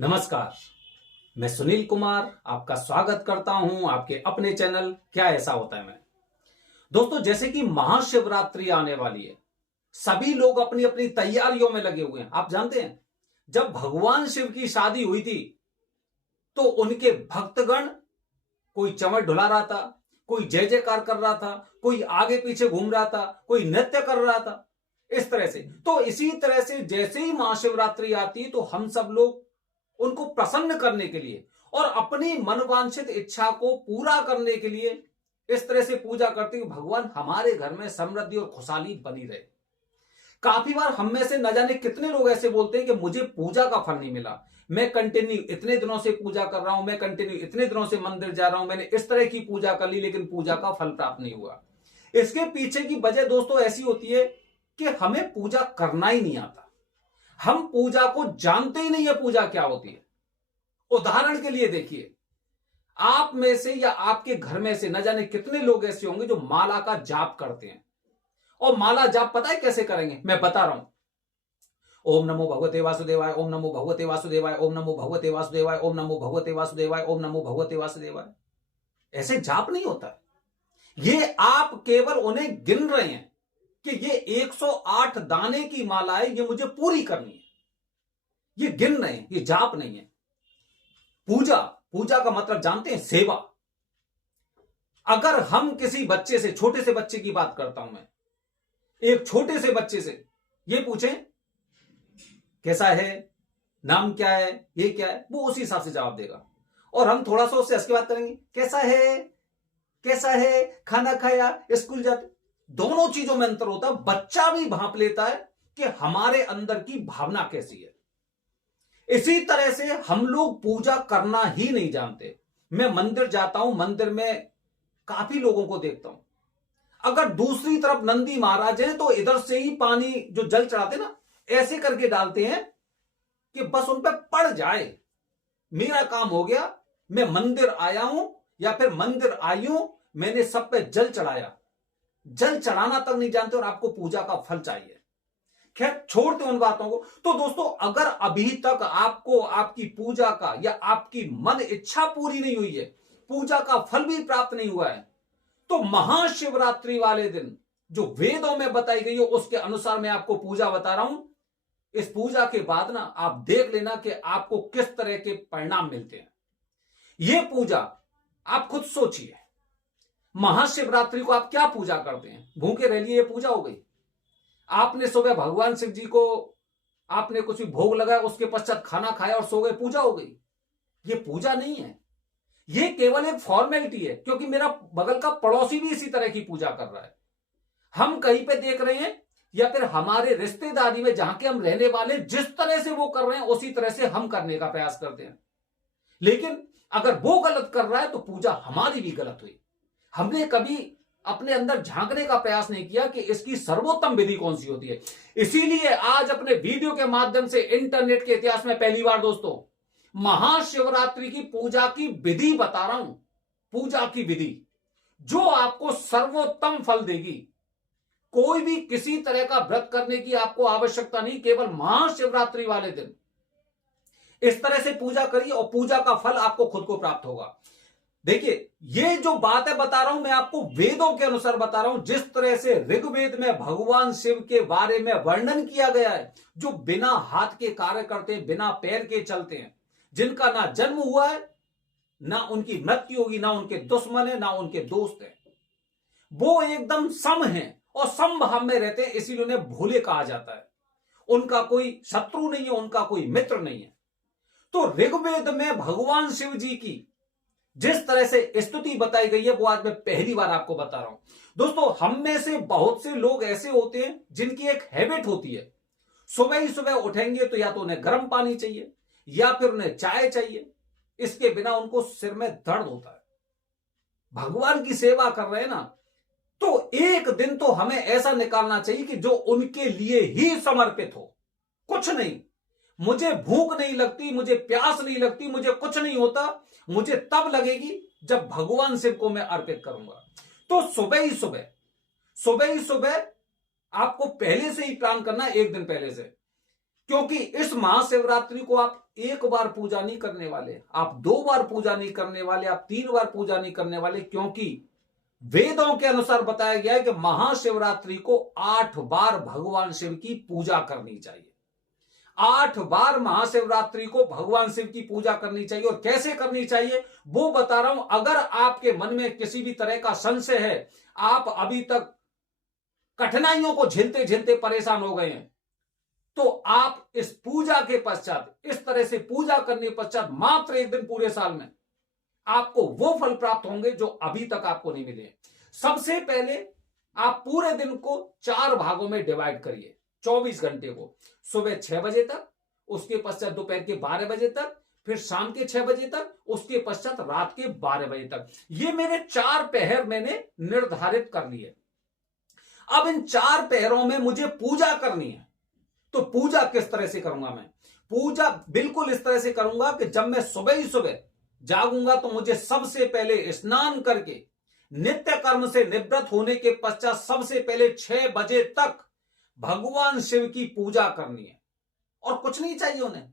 नमस्कार। मैं सुनील कुमार आपका स्वागत करता हूं आपके अपने चैनल क्या ऐसा होता है में। दोस्तों, जैसे कि महाशिवरात्रि आने वाली है, सभी लोग अपनी अपनी तैयारियों में लगे हुए हैं। आप जानते हैं, जब भगवान शिव की शादी हुई थी तो उनके भक्तगण, कोई चमट ढुला रहा था, कोई जय जयकार कर रहा था, कोई आगे पीछे घूम रहा था, कोई नृत्य कर रहा था, इस तरह से। तो इसी तरह से जैसे ही महाशिवरात्रि आती तो हम सब लोग उनको प्रसन्न करने के लिए और अपनी मनवांछित इच्छा को पूरा करने के लिए इस तरह से पूजा करते हैं, भगवान हमारे घर में समृद्धि और खुशहाली बनी रहे। काफी बार हम में से न जाने कितने लोग ऐसे बोलते हैं कि मुझे पूजा का फल नहीं मिला, मैं कंटिन्यू इतने दिनों से पूजा कर रहा हूं, मैं कंटिन्यू इतने दिनों से मंदिर जा रहा हूं, मैंने इस तरह की पूजा कर ली लेकिन पूजा का फल प्राप्त नहीं हुआ। इसके पीछे की वजह दोस्तों ऐसी होती है कि हमें पूजा करना ही नहीं आता। हम पूजा को जानते ही नहीं है पूजा क्या होती है। उदाहरण के लिए देखिए, आप में से या आपके घर में से न जाने कितने लोग ऐसे होंगे जो माला का जाप करते हैं। और माला जाप पता है कैसे करेंगे, मैं बता रहा हूं। ओम नमो भगवते वासुदेवाय, ओम नमो भगवते वासुदेवाय, ओम नमो भगवते वासुदेवाय, ओम नमो भगवते वासुदेवाय, ओम नमो भगवते वासुदेवाय। ऐसे जाप नहीं होता है। ये आप केवल उन्हें गिन रहे हैं कि ये 108 दाने की माला है, ये मुझे पूरी करनी है। ये गिन रहे हैं, ये जाप नहीं है। पूजा, पूजा का मतलब जानते हैं, सेवा। अगर हम किसी बच्चे से, छोटे से बच्चे की बात करता हूं मैं, एक छोटे से बच्चे से ये पूछें कैसा है, नाम क्या है, ये क्या है, वो उसी हिसाब से जवाब देगा। और हम थोड़ा सा उससे हंस के बात करेंगे, कैसा है, कैसा है, खाना खाया, स्कूल जाते, दोनों चीजों में अंतर होता है। बच्चा भी भांप लेता है कि हमारे अंदर की भावना कैसी है। इसी तरह से हम लोग पूजा करना ही नहीं जानते। मैं मंदिर जाता हूं, मंदिर में काफी लोगों को देखता हूं, अगर दूसरी तरफ नंदी महाराज हैं तो इधर से ही पानी जो जल चढ़ाते ना, ऐसे करके डालते हैं कि बस उन पर पड़ जाए, मेरा काम हो गया, मैं मंदिर आया हूं या फिर मंदिर आई हूं, मैंने सब पे जल चढ़ाया। जल चढ़ाना तक नहीं जानते और आपको पूजा का फल चाहिए। खैर, छोड़ते उन बातों को। तो दोस्तों, अगर अभी तक आपको आपकी पूजा का या आपकी मन इच्छा पूरी नहीं हुई है, पूजा का फल भी प्राप्त नहीं हुआ है, तो महाशिवरात्रि वाले दिन जो वेदों में बताई गई है उसके अनुसार मैं आपको पूजा बता रहा हूं। इस पूजा के बाद ना आप देख लेना कि आपको किस तरह के परिणाम मिलते हैं। यह पूजा आप खुद सोचिए, महाशिवरात्रि को आप क्या पूजा करते हैं? भूखे रह लिए, यह पूजा हो गई। आपने सुबह भगवान शिव जी को आपने कुछ भी भोग लगाया, उसके पश्चात खाना खाया और सो गए, पूजा हो गई? ये पूजा नहीं है, ये केवल एक फॉर्मेलिटी है। क्योंकि मेरा बगल का पड़ोसी भी इसी तरह की पूजा कर रहा है, हम कहीं पे देख रहे हैं, या फिर हमारे रिश्तेदारी में जहां के हम रहने वाले जिस तरह से वो कर रहे हैं उसी तरह से हम करने का प्रयास करते हैं। लेकिन अगर वो गलत कर रहा है तो पूजा हमारी भी गलत हुई। हमने कभी अपने अंदर झांकने का प्रयास नहीं किया कि इसकी सर्वोत्तम विधि कौन सी होती है। इसीलिए आज अपने वीडियो के माध्यम से इंटरनेट के इतिहास में पहली बार दोस्तों महाशिवरात्रि की पूजा की विधि बता रहा हूं। पूजा की विधि जो आपको सर्वोत्तम फल देगी। कोई भी किसी तरह का व्रत करने की आपको आवश्यकता नहीं, केवल महाशिवरात्रि वाले दिन इस तरह से पूजा करिए और पूजा का फल आपको खुद को प्राप्त होगा। देखिए, ये जो बातें बता रहा हूं मैं आपको वेदों के अनुसार बता रहा हूं। जिस तरह से ऋग्वेद में भगवान शिव के बारे में वर्णन किया गया है, जो बिना हाथ के कार्य करते हैं, बिना पैर के चलते हैं, जिनका ना जन्म हुआ है, ना उनकी मृत्यु होगी, ना उनके दुश्मन है, ना उनके दोस्त है, वो एकदम सम है और समभाव में रहते हैं, इसीलिए उन्हें भोले कहा जाता है। उनका कोई शत्रु नहीं है, उनका कोई मित्र नहीं है। तो ऋग्वेद में भगवान शिव जी की जिस तरह से स्तुति बताई गई है वो आज मैं पहली बार आपको बता रहा हूं। दोस्तों, हम में से बहुत से लोग ऐसे होते हैं जिनकी एक हैबिट होती है, सुबह ही सुबह उठेंगे तो या तो उन्हें गर्म पानी चाहिए या फिर उन्हें चाय चाहिए, इसके बिना उनको सिर में दर्द होता है। भगवान की सेवा कर रहे हैं ना, तो एक दिन तो हमें ऐसा निकालना चाहिए कि जो उनके लिए ही समर्पित हो। कुछ नहीं, मुझे भूख नहीं लगती, मुझे प्यास नहीं लगती, मुझे कुछ नहीं होता, मुझे तब लगेगी जब भगवान शिव को मैं अर्पित करूंगा। तो सुबह ही सुबह आपको पहले से ही प्लान करना है, एक दिन पहले से, क्योंकि इस महाशिवरात्रि को आप एक बार पूजा नहीं करने वाले, आप 2 बार पूजा नहीं करने वाले, आप 3 बार पूजा नहीं करने वाले, क्योंकि वेदों के अनुसार बताया गया है कि महाशिवरात्रि को 8 बार भगवान शिव की पूजा करनी चाहिए। 8 बार महाशिवरात्रि को भगवान शिव की पूजा करनी चाहिए। और कैसे करनी चाहिए वो बता रहा हूं। अगर आपके मन में किसी भी तरह का संशय है, आप अभी तक कठिनाइयों को झेलते झेलते परेशान हो गए हैं, तो आप इस पूजा के पश्चात, इस तरह से पूजा करने के पश्चात मात्र 1 दिन पूरे साल में आपको वो फल प्राप्त होंगे जो अभी तक आपको नहीं मिले। सबसे पहले आप पूरे दिन को 4 भागों में डिवाइड करिए। 24 घंटे को सुबह 6 बजे तक, उसके पश्चात दोपहर के 12 बजे तक, फिर शाम के 6 बजे तक, उसके पश्चात रात के 12 बजे तक। ये मेरे 4 पहर मैंने निर्धारित कर लिए। अब इन 4 पहरों में मुझे पूजा करनी है। तो पूजा किस तरह से करूंगा मैं? पूजा बिल्कुल इस तरह से करूंगा कि जब मैं सुबह ही सुबह जागूंगा तो मुझे सबसे पहले स्नान करके नित्य कर्म से निवृत्त होने के पश्चात सबसे पहले 6 बजे तक भगवान शिव की पूजा करनी है। और कुछ नहीं चाहिए, उन्हें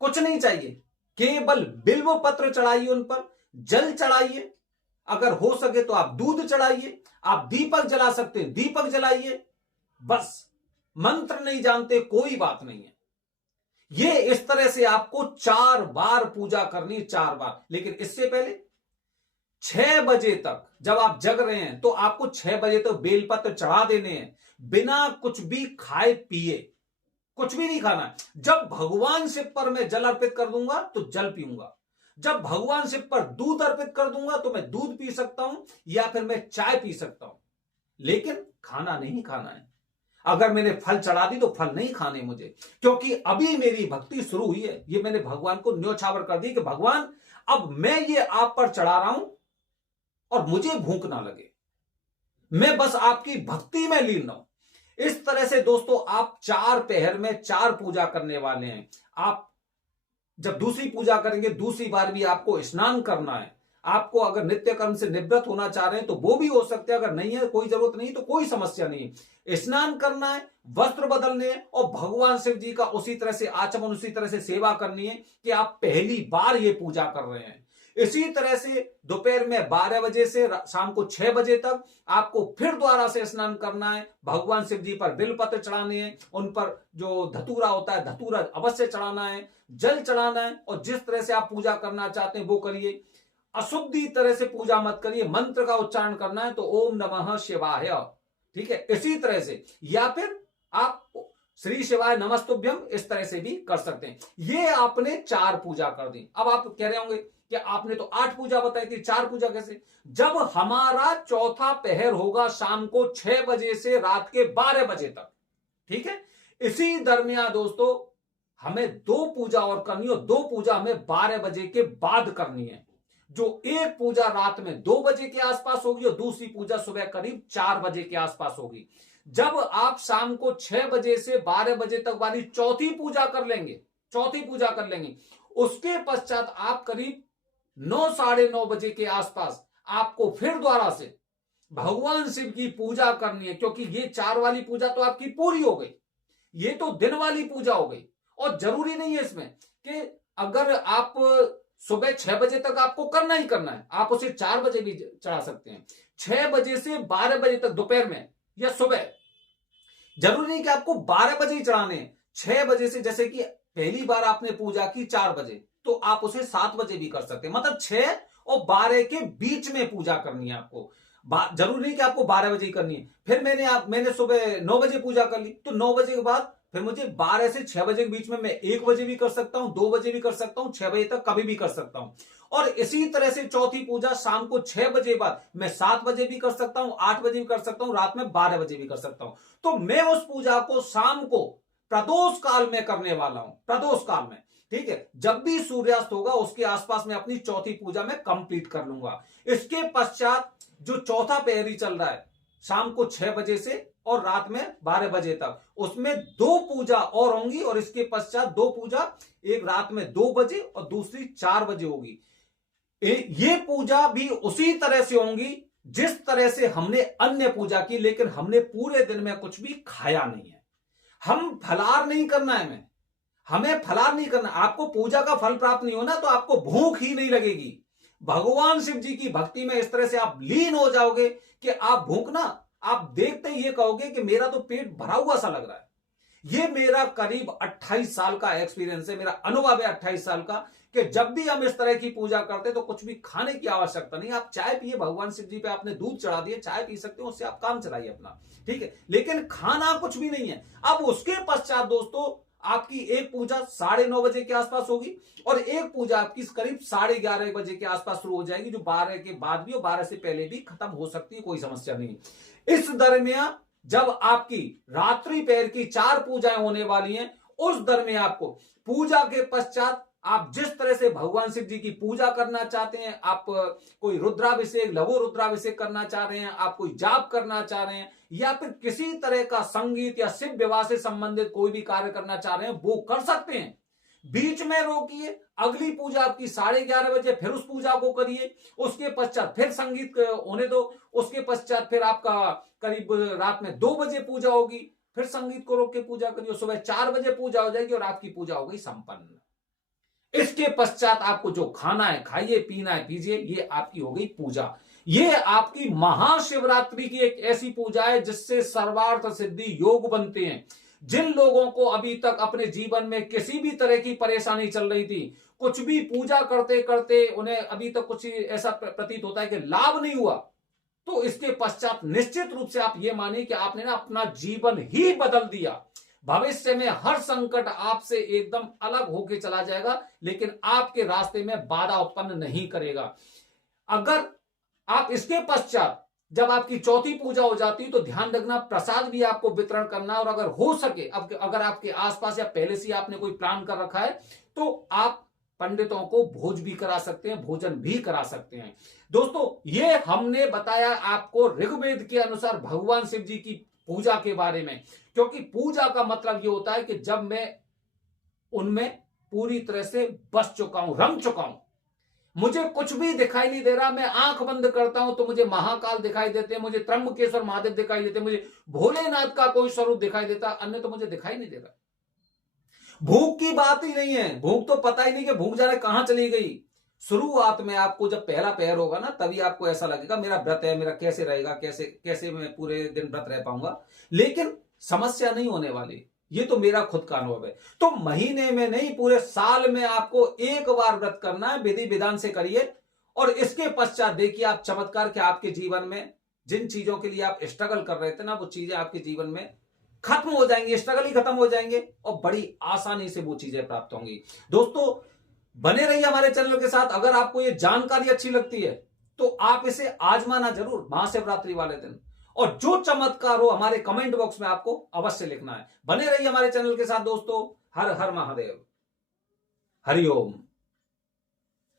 कुछ नहीं चाहिए, केवल बिल्व पत्र चढ़ाइए, उन पर जल चढ़ाइए, अगर हो सके तो आप दूध चढ़ाइए, आप दीपक जला सकते हैं दीपक जलाइए, बस। मंत्र नहीं जानते कोई बात नहीं है। ये इस तरह से आपको 4 बार पूजा करनी, 4 बार। लेकिन इससे पहले 6 बजे तक जब आप जग रहे हैं तो आपको 6 बजे तक बेलपत्र चढ़ा देने हैं, बिना कुछ भी खाए पिए, कुछ भी नहीं खाना है। जब भगवान शिव पर मैं जल अर्पित कर दूंगा तो जल पीऊंगा, जब भगवान शिव पर दूध अर्पित कर दूंगा तो मैं दूध पी सकता हूं या फिर मैं चाय पी सकता हूं, लेकिन खाना नहीं खाना है। अगर मैंने फल चढ़ा दी तो फल नहीं खाने मुझे, क्योंकि अभी मेरी भक्ति शुरू हुई है। ये मैंने भगवान को न्योछावर कर दी कि भगवान अब मैं ये आप पर चढ़ा रहा हूं और मुझे भूख ना लगे, मैं बस आपकी भक्ति में लीन रहूं। इस तरह से दोस्तों आप 4 पहर में 4 पूजा करने वाले हैं। आप जब दूसरी पूजा करेंगे, दूसरी बार भी आपको स्नान करना है। आपको अगर नित्य कर्म से निवृत्त होना चाह रहे हैं तो वो भी हो सकते हैं, अगर नहीं है, कोई जरूरत नहीं तो कोई समस्या नहीं है। स्नान करना है, वस्त्र बदलने हैं और भगवान शिव जी का उसी तरह से आचमन, उसी तरह से सेवा करनी है कि आप पहली बार ये पूजा कर रहे हैं। इसी तरह से दोपहर में 12 बजे से शाम को 6 बजे तक आपको फिर दोबारा से स्नान करना है, भगवान शिव जी पर बिलपत्र चढ़ाने हैं, उन पर जो धतूरा होता है धतूरा अवश्य चढ़ाना है, जल चढ़ाना है, और जिस तरह से आप पूजा करना चाहते हैं वो करिए। अशुद्धि तरह से पूजा मत करिए, मंत्र का उच्चारण करना है तो ओम नमः शिवाय, ठीक है, इसी तरह से, या फिर आप श्री शिवाय नमस्तुभ्यम इस तरह से भी कर सकते हैं। ये आपने 4 पूजा कर दी। अब आप कह रहे होंगे कि आपने तो 8 पूजा बताई थी, 4 पूजा कैसे? जब हमारा चौथा पहर होगा शाम को 6 बजे से रात के 12 बजे तक, ठीक है, इसी दरमियान दोस्तों हमें 2 पूजा और करनी, और 2 पूजा हमें 12 बजे के बाद करनी है। जो एक पूजा रात में 2 बजे के आसपास होगी और दूसरी पूजा सुबह करीब 4 बजे के आसपास होगी। जब आप शाम को 6 बजे से 12 बजे तक वाली चौथी पूजा कर लेंगे, उसके पश्चात आप करीब 9, साढ़े 9 बजे के आसपास आपको फिर दोबारा से भगवान शिव की पूजा करनी है, क्योंकि ये 4 वाली पूजा तो आपकी पूरी हो गई, ये तो दिन वाली पूजा हो गई। और जरूरी नहीं है इसमें कि अगर आप सुबह 6 बजे तक आपको करना ही करना है, आप उसे 4 बजे भी चढ़ा सकते हैं। 6 बजे से 12 बजे तक दोपहर में या सुबह, जरूरी नहीं कि आपको 12 बजे ही चढ़ाने। 6 बजे से, जैसे कि पहली बार आपने पूजा की 4 बजे, तो आप उसे 7 बजे भी कर सकते हैं। मतलब 6 और 12 के बीच में पूजा करनी है आपको, जरूरी नहीं कि आपको 12 बजे ही करनी है। फिर मैंने सुबह 9 बजे पूजा कर ली, तो 9 बजे के बाद फिर मुझे 12 से 6 बजे के बीच में मैं 1 बजे भी कर सकता हूं, 2 बजे भी कर सकता हूं, 6 बजे तक कभी भी कर सकता हूं। और इसी तरह से चौथी पूजा शाम को 6 बजे बाद मैं 7 बजे भी कर सकता हूं, 8 बजे भी कर सकता हूं, रात में 12 बजे भी कर सकता हूं। तो मैं उस पूजा को शाम को प्रदोष काल में करने वाला हूं, प्रदोष काल में, ठीक है, जब भी सूर्यास्त होगा उसके आसपास में अपनी चौथी पूजा में कंप्लीट कर लूंगा। इसके पश्चात जो चौथा पहरी चल रहा है शाम को 6 बजे से और रात में 12 बजे तक, उसमें 2 पूजा और होंगी, और इसके पश्चात 2 पूजा, एक रात में 2 बजे और दूसरी 4 बजे होगी। ये पूजा भी उसी तरह से होंगी जिस तरह से हमने अन्य पूजा की, लेकिन हमने पूरे दिन में कुछ भी खाया नहीं है। हम फलाहार नहीं करना है, हमें फलाहार नहीं करना। आपको पूजा का फल प्राप्त नहीं होना तो आपको भूख ही नहीं लगेगी। भगवान शिव जी की भक्ति में इस तरह से आप लीन हो जाओगे कि आप भूख ना, आप देखते ही ये कहोगे कि मेरा तो पेट भरा हुआ सा लग रहा है। ये मेरा करीब 28 साल का एक्सपीरियंस है, मेरा अनुभव है 28 साल का, कि जब भी हम इस तरह की पूजा करते तो कुछ भी खाने की आवश्यकता नहीं। आप चाय पिए, भगवान शिव जी पे आपने दूध चढ़ा दिए, चाय पी सकते हो, उससे आप काम चलाइए अपना, ठीक है, लेकिन खाना कुछ भी नहीं है। अब उसके पश्चात दोस्तों आपकी एक पूजा 9:30 बजे के आसपास होगी और एक पूजा आपकी करीब 11:30 बजे के आसपास शुरू हो जाएगी, जो 12 के बाद भी और 12 से पहले भी खत्म हो सकती है, कोई समस्या नहीं। इस दरमियान जब आपकी रात्रि पहर की 4 पूजाएं होने वाली हैं, उस दरमियान आपको पूजा के पश्चात आप जिस तरह से भगवान शिव जी की पूजा करना चाहते हैं, आप कोई रुद्राभिषेक, लघु रुद्राभिषेक करना चाह रहे हैं, आप कोई जाप करना चाह रहे हैं, या फिर किसी तरह का संगीत या शिव विवाह से संबंधित कोई भी कार्य करना चाह रहे हैं, वो कर सकते हैं। बीच में रोकिए, अगली पूजा आपकी 11:30 बजे, फिर उस पूजा को करिए, उसके पश्चात फिर संगीत होने दो, उसके पश्चात फिर आपका करीब रात में 2 बजे पूजा होगी, फिर संगीत को रोक के पूजा करिए, सुबह 4 बजे पूजा हो जाएगी और आपकी पूजा हो गई संपन्न। इसके पश्चात आपको जो खाना है खाइए, पीना है पीजिए, ये आपकी हो गई पूजा। ये आपकी महाशिवरात्रि की एक ऐसी पूजा है जिससे सर्वार्थ सिद्धि योग बनते हैं। जिन लोगों को अभी तक अपने जीवन में किसी भी तरह की परेशानी चल रही थी, कुछ भी पूजा करते करते उन्हें अभी तक कुछ ऐसा प्रतीत होता है कि लाभ नहीं हुआ, तो इसके पश्चात निश्चित रूप से आप ये मानिए कि आपने ना अपना जीवन ही बदल दिया। भविष्य में हर संकट आपसे एकदम अलग होके चला जाएगा, लेकिन आपके रास्ते में बाधा उत्पन्न नहीं करेगा। अगर आप इसके पश्चात जब आपकी चौथी पूजा हो जाती है तो ध्यान रखना, प्रसाद भी आपको वितरण करना, और अगर हो सके, अब अगर आपके आसपास या पहले से आपने कोई प्लान कर रखा है तो आप पंडितों को भोज भी करा सकते हैं, भोजन भी करा सकते हैं। दोस्तों ये हमने बताया आपको ऋग्वेद के अनुसार भगवान शिव जी की पूजा के बारे में, क्योंकि पूजा का मतलब ये होता है कि जब मैं उनमें पूरी तरह से बस चुका हूं, रम चुका हूं, मुझे कुछ भी दिखाई नहीं दे रहा, मैं आंख बंद करता हूं तो मुझे महाकाल दिखाई देते हैं, मुझे त्र्यंबकेश्वर महादेव दिखाई देते हैं, मुझे भोलेनाथ का कोई स्वरूप दिखाई देता, अन्य तो मुझे दिखाई नहीं दे रहा। भूख की बात ही नहीं है, भूख तो पता ही नहीं कि भूख जाने कहां चली गई। शुरुआत में आपको जब पहला पहर होगा ना, तभी आपको ऐसा लगेगा मेरा व्रत है, मेरा कैसे रहेगा, कैसे कैसे मैं पूरे दिन व्रत रह पाऊंगा, लेकिन समस्या नहीं होने वाली। ये तो मेरा खुद का अनुभव है। तो महीने में नहीं, पूरे साल में आपको एक बार व्रत करना है, विधि विधान से करिए, और इसके पश्चात देखिए आप चमत्कार के आपके जीवन में जिन चीजों के लिए आप स्ट्रगल कर रहे थे ना, वो चीजें आपके जीवन में खत्म हो जाएंगी, स्ट्रगल ही खत्म हो जाएंगे और बड़ी आसानी से वो चीजें प्राप्त होंगी। दोस्तों बने रहिए हमारे चैनल के साथ। अगर आपको ये जानकारी अच्छी लगती है तो आप इसे आजमाना जरूर महाशिवरात्रि वाले दिन, और जो चमत्कार हो हमारे कमेंट बॉक्स में आपको अवश्य लिखना है। बने रहिए हमारे चैनल के साथ दोस्तों। हर हर महादेव, हरिओम।